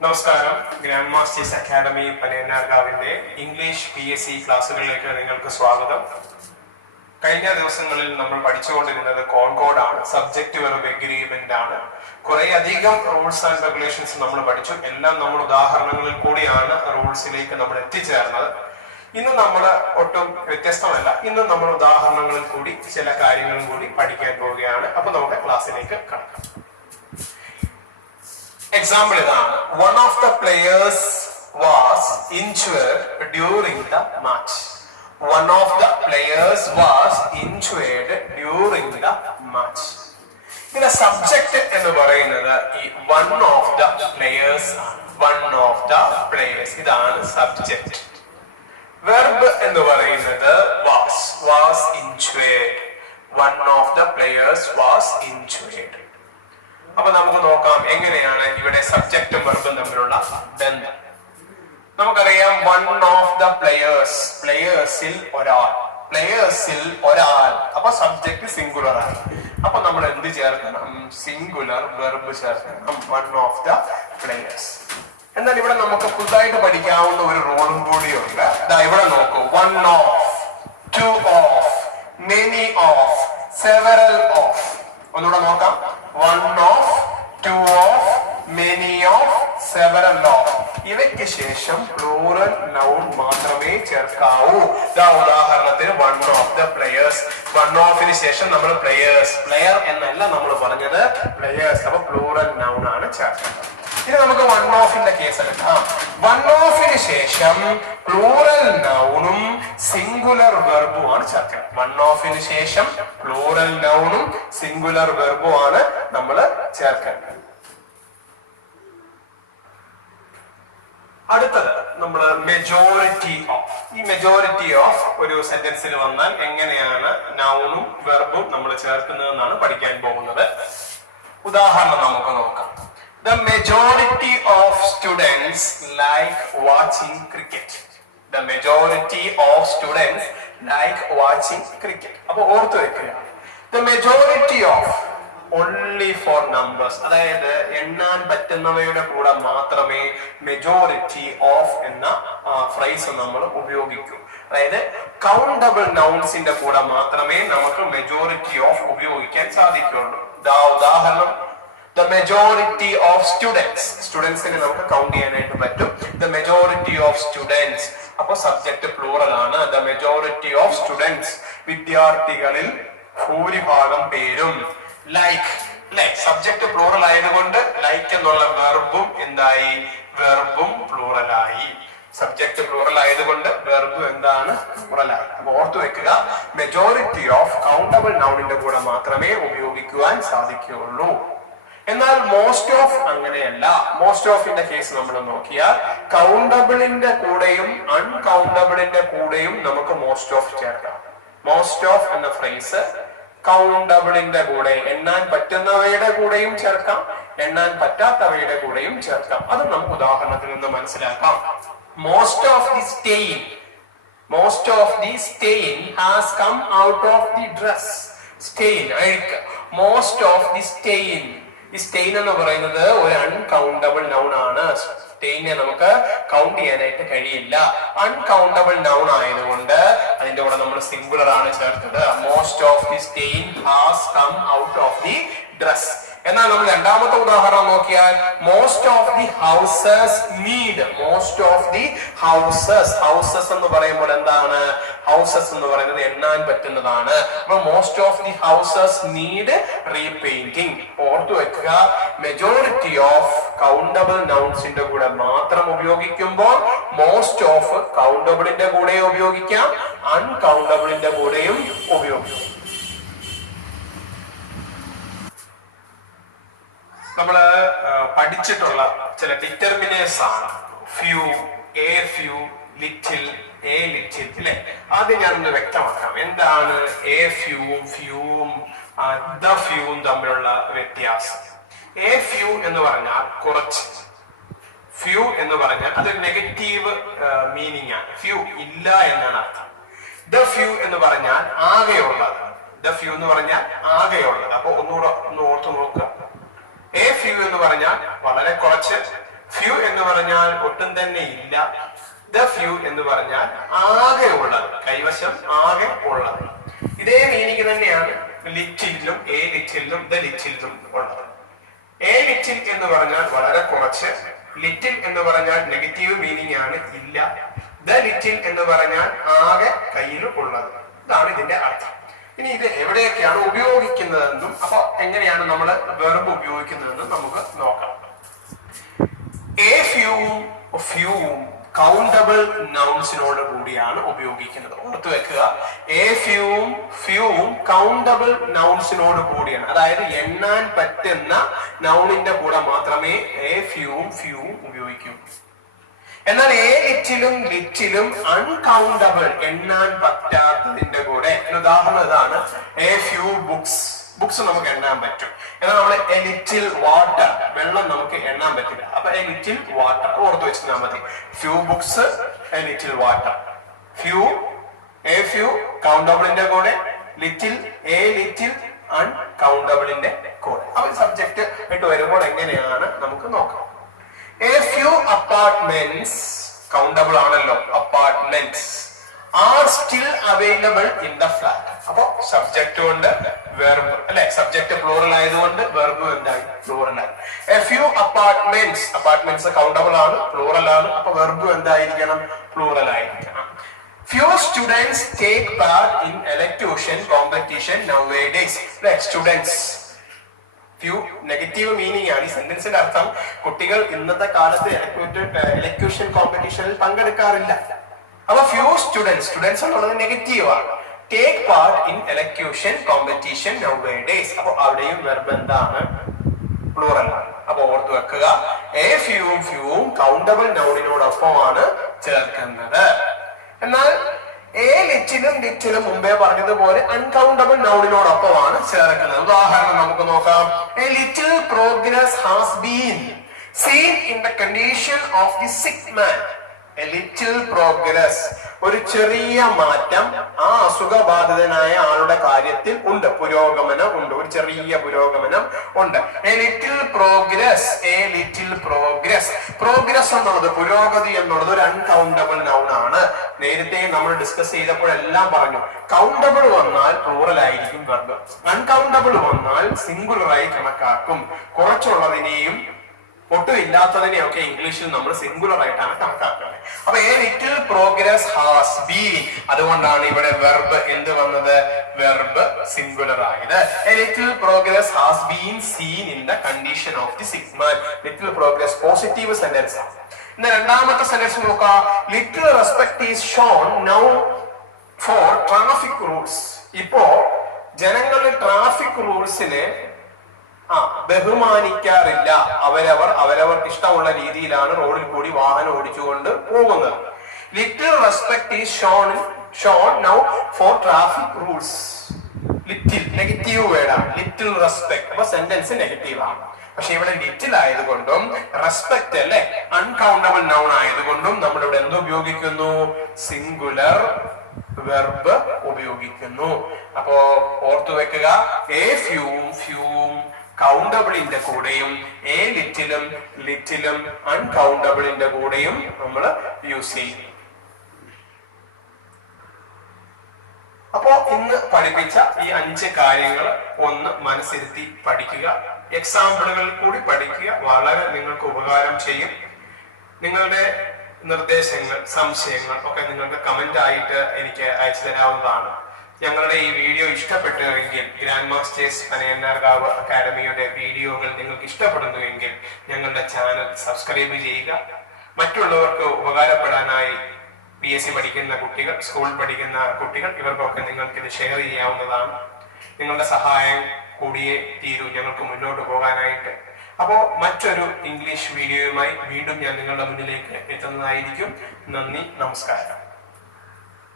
നമസ്കാരം. Grand Masters Academy പനയന്നാർകാവിന്റെ English PSC ക്ലാസ്സുകളിലേക്ക് നിങ്ങൾക്ക് സ്വാഗതം. കഴിഞ്ഞ ദിവസങ്ങളിൽ നമ്മൾ പഠിച്ചുകൊണ്ടിരുന്നത് കോൺകോഡ് ആണ്, സബ്ജക്റ്റ് വെർബ് എഗ്രിമെന്റ് ആണ്. കുറെ അധികം റൂൾസ് ആൻഡ് റെഗുലേഷൻസ് നമ്മൾ പഠിച്ചു. എല്ലാം നമ്മൾ ഉദാഹരണങ്ങളിൽ കൂടിയാണ് റൂൾസിലേക്ക് നമ്മൾ എത്തിച്ചേർന്നത്. ഇന്ന് നമ്മൾ ഒട്ടും വ്യത്യസ്തമല്ല. ഇന്ന് നമ്മൾ ഉദാഹരണങ്ങളിൽ കൂടി ചില കാര്യങ്ങളും കൂടി പഠിക്കാൻ പോവുകയാണ്. അപ്പൊ നമുക്ക് ക്ലാസ്സിലേക്ക് കടക്കാം. എക്സാമ്പിൾ ഇതാണ്. One of the players was injured during the match. One of the players was injured during the match. ഇതിന്റെ സബ്ജക്ട് എന്ന് പറയുന്നത് ഈ one of the players ആണ്. One of the players ഇതാണ് സബ്ജക്ട്. വെർബ് എന്ന് പറയുന്നത് was injured. One of the players was injured. അപ്പൊ നമുക്ക് നോക്കാം എങ്ങനെയാണ് ഇവിടെ സബ്ജക്റ്റും വെർബും തമ്മിലുള്ള ബന്ധം. നമുക്കറിയാം വൺ ഓഫ് ദ പ്ലെയേഴ്സ്, പ്ലെയേഴ്സിൽ ഒരാൾ. അപ്പൊ സബ്ജക്ട് സിംഗുലർ ആണ്. അപ്പൊ നമ്മൾ എന്ത് ചേർക്കണം? സിംഗുലർ വെർബ് ചേർക്കണം. One of the players. എന്നാൽ ഇവിടെ നമുക്ക് പുതുതായിട്ട് പഠിക്കാവുന്ന ഒരു റൂളും കൂടിയുണ്ട്. ഇവിടെ നോക്കൂ. One of, two of, many of, several of. ഒന്നുകൂടെ നോക്കാം. One of, two of, many of, several of. ഇവയ്ക്ക് ശേഷം പ്ലൂറൽ നൗൺ മാത്രമേ ചേർക്കാവൂ. ഉദാഹരണത്തിന് one of the players. One ഓഫിന് ശേഷം നമ്മൾ പ്ലെയേഴ്സ്, പ്ലെയർ എന്നല്ല നമ്മൾ പറഞ്ഞത്, പ്ലെയേഴ്സ്. അപ്പൊ പ്ലൂറൽ നൗൺ ആണ് ചേർക്കേണ്ടത്. ഇനി നമുക്ക് വൺ ഓഫിന്റെ കേസ് എടുക്കാം. വൺ ഓഫിന് ശേഷം പ്ലൂറൽ നൗണും സിംഗുലർ വെർബും ആണ് ചേർക്കുന്നത്. വൺ ഓഫിന് ശേഷം പ്ലൂറൽ നൗണും സിംഗുലർ വെർബും ആണ് നമ്മൾ ചേർക്കേണ്ടത്. അടുത്തത് നമ്മൾ മെജോറിറ്റി ഓഫ്. ഈ മെജോറിറ്റി ഓഫ് ഒരു സെന്റൻസിൽ വന്നാൽ എങ്ങനെയാണ് നൗണും വെർബും നമ്മൾ ചേർക്കുന്നതെന്നാണ് പഠിക്കാൻ പോകുന്നത്. ഉദാഹരണം നമുക്ക് നോക്കാം. The majority of students like watching cricket. The majority of students like watching cricket. അപ്പൊ ഓർത്തു വെക്കുക. The majority of only for numbers. അതായത് എണ്ണാൻ പറ്റുന്നവയുടെ കൂടെ മാത്രമേ മെജോറിറ്റി ഓഫ് എന്ന ഫ്രേസ് നമ്മൾ ഉപയോഗിക്കൂ. അതായത് കൗണ്ടബിൾ നൗൺസിന്റെ കൂടെ മാത്രമേ നമുക്ക് മെജോറിറ്റി ഓഫ് ഉപയോഗിക്കാൻ സാധിക്കുള്ളൂ. ഉദാഹരണം, the majority of students. സ്റ്റുഡൻസിനെ നമുക്ക് കൗണ്ട് ചെയ്യാനായിട്ട് പറ്റും. The majority of students. അപ്പൊ സബ്ജക്ട് പ്ലൂറൽ ആണ്. The majority of students. വിദ്യാർത്ഥികളിൽ ഭൂരിഭാഗം പേരും. ലൈക്ക്, സബ്ജക്ട് പ്ലൂറൽ ആയതുകൊണ്ട് ലൈക്ക് എന്നുള്ള വെർബും എന്തായി? വെർബും പ്ലൂറലായി. സബ്ജക്ട് പ്ലൂറൽ ആയതുകൊണ്ട് വെർബ് എന്താണ്? പ്ലൂറലായി. അപ്പൊ ഓർത്തു വെക്കുക, മെജോറിറ്റി ഓഫ് കൗണ്ടബിൾ നൗണിന്റെ കൂടെ മാത്രമേ ഉപയോഗിക്കുവാൻ സാധിക്കുകയുള്ളൂ. എന്നാൽ മോസ്റ്റ് ഓഫ് അങ്ങനെയല്ല. മോസ്റ്റ് ഓഫിന്റെ കേസ് നമ്മൾ നോക്കിയാൽ കൗണ്ടബിളിന്റെ കൂടെയും അൺകൗണ്ടബിളിന്റെ കൂടെയും നമുക്ക് മോസ്റ്റ് ഓഫ് ചേർക്കാം. മോസ്റ്റ് ഓഫ് എന്ന ഫ്രേസ് കൗണ്ടബിളിന്റെ കൂടെ, എണ്ണാൻ പറ്റുന്നവയുടെ കൂടെയും ചേർക്കാം, എണ്ണാൻ പറ്റാത്തവയുടെ കൂടെയും ചേർക്കാം. അത് നമുക്ക് ഉദാഹരണത്തിൽ നിന്ന് മനസ്സിലാക്കാം. Most of the stain, most of the stain has come out of the dress. Stain, അഴുക്ക്. Most of the stain. ഈ സ്റ്റെയിൻ എന്ന് പറയുന്നത് ഒരു അൺകൗണ്ടബിൾ നൗൺ ആണ്. സ്റ്റെയിനെ നമുക്ക് കൗണ്ട് ചെയ്യാനായിട്ട് കഴിയില്ല. അൺകൗണ്ടബിൾ നൗൺ ആയതുകൊണ്ട് അതിന്റെ കൂടെ നമ്മൾ സിംഗുലർ ആണ് ചേർത്തത്. Most of the stain has come out of the dress. എന്നാൽ നമ്മൾ രണ്ടാമത്തെ ഉദാഹരണം നോക്കിയാൽ most of the houses need. Most of the houses. Houses എന്ന് പറയുമ്പോൾ എന്താണ്? ഹൗസസ് എന്ന് പറയുന്നത് എണ്ണാൻ പറ്റുന്നതാണ്. അപ്പൊ most of the houses need repainting. ഓർത്തു വെക്കുക, മെജോറിറ്റി ഓഫ് കൗണ്ടബിൾ നൗൺസിന്റെ കൂടെ മാത്രം ഉപയോഗിക്കുമ്പോൾ മോസ്റ്റ് ഓഫ് കൗണ്ടബിളിന്റെ കൂടെ ഉപയോഗിക്കാം, അൺകൗണ്ടബിളിന്റെ കൂടെയും ഉപയോഗിക്കാം. നമ്മള് പഠിച്ചിട്ടുള്ള ചില ഡിറ്റർമിനേഴ്സ് ആണ്. Few, a few, little, A little, അല്ലെ? ആദ്യം ഞാനൊന്ന് വ്യക്തമാക്കാം. എന്താണ് എ ഫ്യൂവും ഫ്യൂവും ദ ഫ്യൂവും തമ്മിലുള്ള വ്യത്യാസം? എ ഫ്യൂ എന്ന് പറഞ്ഞാൽ കുറച്ച്, ഫ്യൂ എന്ന് പറഞ്ഞാൽ അതൊരു നെഗറ്റീവ് മീനിങ് ആണ്. ഫ്യൂ ഇല്ല എന്നാണ് അർത്ഥം. ദ ഫ്യൂ എന്ന് പറഞ്ഞാൽ ആകെയുള്ളത്. ദ ഫ്യൂ എന്ന് പറഞ്ഞാൽ ആകെയുള്ളത്. അപ്പൊ ഒന്നുകൂടെ ഒന്ന് ഓർത്തു നോക്കുക. എ ഫ്യൂ എന്ന് പറഞ്ഞാൽ വളരെ കുറച്ച്, ഫ്യൂ എന്ന് പറഞ്ഞാൽ ഒട്ടും തന്നെ ഇല്ല. ദ ഫ്യൂ എന്ന് പറഞ്ഞാൽ ആകെ ഉള്ളത്, കൈവശം ആകെ ഉള്ളത്. ഇതേ മീനിങ് തന്നെയാണ് ലിറ്റിലും എ ലിറ്റിലും ദ ലിറ്റിലും ഉള്ളത്. എ ലിറ്റിൽ എന്ന് പറഞ്ഞാൽ വളരെ കുറച്ച്, ലിറ്റിൽ എന്ന് പറഞ്ഞാൽ നെഗറ്റീവ് മീനിങ് ആണ്, ഇല്ല. ദ ലിറ്റിൽ എന്ന് പറഞ്ഞാൽ ആകെ കയ്യിൽ ഉള്ളത്. ഇതാണ് ഇതിന്റെ അർത്ഥം. ഇനി ഇത് എവിടെയൊക്കെയാണ് ഉപയോഗിക്കുന്നതെന്നും അപ്പൊ എങ്ങനെയാണ് നമ്മൾ വെർബ് ഉപയോഗിക്കുന്നതെന്നും നമുക്ക് നോക്കാം. എ ഫ്യൂവും ഫ്യൂവും കൗണ്ടബിൾ നൗൺസിനോട് കൂടിയാണ് ഉപയോഗിക്കുന്നത്. ഓർത്തു വെക്കുക, എ ഫ്യൂവും ഫ്യൂവും കൗണ്ടബിൾ നൗൺസിനോട് കൂടിയാണ്. അതായത് എണ്ണാൻ പറ്റുന്ന നൗണിന്റെ കൂടെ മാത്രമേ എ ഫ്യൂവും ഫ്യൂവും ഉപയോഗിക്കൂ. എന്നാൽ എ ലിറ്റിലും ലിറ്റിലും അൺകൗണ്ടബിൾ, എണ്ണാൻ പറ്റാത്തതിന്റെ കൂടെ, ഉദാഹരണം ഇതാണ്, എ ഫ്യൂ ബുക്സ്. ബുക്സ് നമുക്ക് എണ്ണാൻ പറ്റും. എന്നാൽ നമ്മൾ എ ലിറ്റിൽ വാട്ടർ, വെള്ളം നമുക്ക് എണ്ണാൻ പറ്റില്ല. അപ്പൊ എ ലിറ്റിൽ വാട്ടർ ഓർത്ത് വെച്ചാൽ മതി. Few books, a little water. Few, a few കൗണ്ടബിളിന്റെ കൂടെ, ലിറ്റിൽ, എ ലിറ്റിൽ അൺകൗണ്ടബിളിന്റെ കൂടെ. അപ്പൊ സബ്ജക്ട് ആയിട്ട് വരുമ്പോൾ എങ്ങനെയാണ് നമുക്ക് നോക്കാം. A few apartments, countable ആണല്ലോ, apartments are still available in the flat. അപ്പൊ സബ്ജക്ട് കൊണ്ട് വെർബ് അല്ലെ, സബ്ജക്ട് പ്ലൂറൽ ആയതുകൊണ്ട് വെർബ് എന്തായി, പ്ലൂറൽ ആയി. A few apartments, apartments countable ആണ്, പ്ലൂറൽ ആണ്, അപ്പൊ വെർബ് എന്തായിരിക്കണം, പ്ലൂറൽ ആയിരിക്കണം. Few students take part in elocution competition nowadays. Students, few negative meaning ആണ്. ഈ സെന്റൻസിന്റെ അർത്ഥം കുട്ടികൾ ഇന്നത്തെ കാലത്ത് എലക്യൂഷൻ കോമ്പറ്റീഷനിൽ പങ്കെടുക്കാറില്ല. അപ്പൊ ഫ്യൂ സ്റ്റുഡൻസ്, സ്റ്റുഡൻസ് എന്നുള്ളത് നെഗറ്റീവ് ആണ്. Take part in elocution competition nowadays. അപ്പൊ അവിടെയും വെർബ് എന്താണ്, പ്ലൂറൽ ആണ്. അപ്പൊ ഓർത്ത് വെക്കുക, എ ഫ്യൂവും ഫ്യൂവും കൗണ്ടബിൾ നൗണിനോടൊപ്പമാണ് ചേർക്കുന്നത്. എന്നാൽ എ ലിറ്റിലും ലിറ്റിലും മുമ്പേ പറഞ്ഞതുപോലെ അൺകൗണ്ടബിൾ നൗണിനോടൊപ്പമാണ് ചേർക്കുന്നത്. ഉദാഹരണം നമുക്ക് നോക്കാം. A little progress has been seen in the condition of the sick man. A little progress, ഒരു ചെറിയ മാറ്റം ആ അസുഖബാധിതനായ ആളുടെ കാര്യത്തിൽ ഉണ്ട്, പുരോഗമനം ഉണ്ട്, ഒരു ചെറിയ പുരോഗമനം ഉണ്ട്. A little progress, A little progress. Progress എന്നുള്ളത്, പുരോഗതി എന്നുള്ളത് ഒരു അൺകൗണ്ടബിൾ നൗൺ ആണ്. നേരത്തെ നമ്മൾ ഡിസ്കസ് ചെയ്തപ്പോഴെല്ലാം പറഞ്ഞു, കൗണ്ടബിൾ വന്നാൽ പ്ലൂറൽ ആയിരിക്കും വെർബ്, അൺകൗണ്ടബിൾ വന്നാൽ സിംഗുലറായി കണക്കാക്കും. കുറച്ചുള്ളതിനെയും ഒട്ടും ഇല്ലാത്തതിനെയൊക്കെ ഇംഗ്ലീഷിൽ നമ്മൾ സിംഗുലർ ആയിട്ടാണ് കണക്കാക്കുന്നത്. അപ്പൊ a little progress has been, അതുകൊണ്ടാണ് ഇവിടെ വെർബ് എന്ത് വന്നത്, വെർബ് സിംഗുലർ ആയത്. A little progress has been seen in the condition of the sick man. Little progress positive sentence ആണ്. ഇന്ന് രണ്ടാമത്തെ സെന്റൻസ് നോക്കാം. Little respect is shown now for traffic rules. ഇപ്പോ ജനങ്ങളുടെ ട്രാഫിക് റൂൾസിനെ ബഹുമാനിക്കാറില്ല. അവരവർക്ക് ഇഷ്ടമുള്ള രീതിയിലാണ് റോഡിൽ കൂടി വാഹനം ഓടിച്ചുകൊണ്ട് പോകുന്നത്. Little respect is shown now for traffic rules. Little negative വേർഡാണ്, ലിറ്റിൽ റെസ്പെക്ട്. അപ്പൊ സെന്റൻസ് നെഗറ്റീവ് ആണ്. പക്ഷെ ഇവിടെ ലിറ്റിൽ ആയതുകൊണ്ടും റെസ്പെക്ട് അല്ലെ അൺകൗണ്ടബിൾ നൗൺ ആയതുകൊണ്ടും നമ്മൾ ഇവിടെ എന്ത് ഉപയോഗിക്കുന്നു, സിംഗുലർ വെർബ് ഉപയോഗിക്കുന്നു. അപ്പോ ഓർത്തു വെക്കുക, എ ഫ്യൂവും ഫ്യൂവും കൗണ്ടബിളിന്റെ കൂടെയും എ ലിറ്റിലും ലിറ്റിലും അൺകൗണ്ടബിളിന്റെ കൂടെയും നമ്മൾ യൂസ് ചെയ്യും. അപ്പോ ഇന്ന് പഠിപ്പിച്ച ഈ 5 കാര്യങ്ങൾ ഒന്ന് മനസ്സിരുത്തി പഠിക്കുക. എക്സാമ്പിളുകൾ കൂടി പഠിക്കുക. വളരെ നിങ്ങൾക്ക് ഉപകാരം ചെയ്യും. നിങ്ങളുടെ നിർദ്ദേശങ്ങൾ, സംശയങ്ങൾ ഒക്കെ നിങ്ങൾക്ക് കമന്റ് ആയിട്ട് എനിക്ക് അയച്ചു തരാവുന്നതാണ്. ഞങ്ങളുടെ ഈ വീഡിയോ ഇഷ്ടപ്പെട്ടുവെങ്കിൽ, ഗ്രാൻഡ് മാസ്റ്റേഴ്സ് പനയന്നാർകാവ് അക്കാഡമിയുടെ വീഡിയോകൾ നിങ്ങൾക്ക് ഇഷ്ടപ്പെടുന്നുവെങ്കിൽ ഞങ്ങളുടെ ചാനൽ സബ്സ്ക്രൈബ് ചെയ്യുക. മറ്റുള്ളവർക്ക് ഉപകാരപ്പെടാനായി PSC പഠിക്കുന്ന കുട്ടികൾ, സ്കൂളിൽ പഠിക്കുന്ന കുട്ടികൾ, ഇവർക്കൊക്കെ നിങ്ങൾക്ക് ഇത് ഷെയർ ചെയ്യാവുന്നതാണ്. നിങ്ങളുടെ സഹായം കൂടിയേ തീരൂ ഞങ്ങൾക്ക് മുന്നോട്ട് പോകാനായിട്ട്. അപ്പോ മറ്റൊരു ഇംഗ്ലീഷ് വീഡിയോയുമായി വീണ്ടും ഞാൻ നിങ്ങളുടെ മുന്നിലേക്ക് എത്തുന്നതായിരിക്കും. നന്ദി, നമസ്കാരം.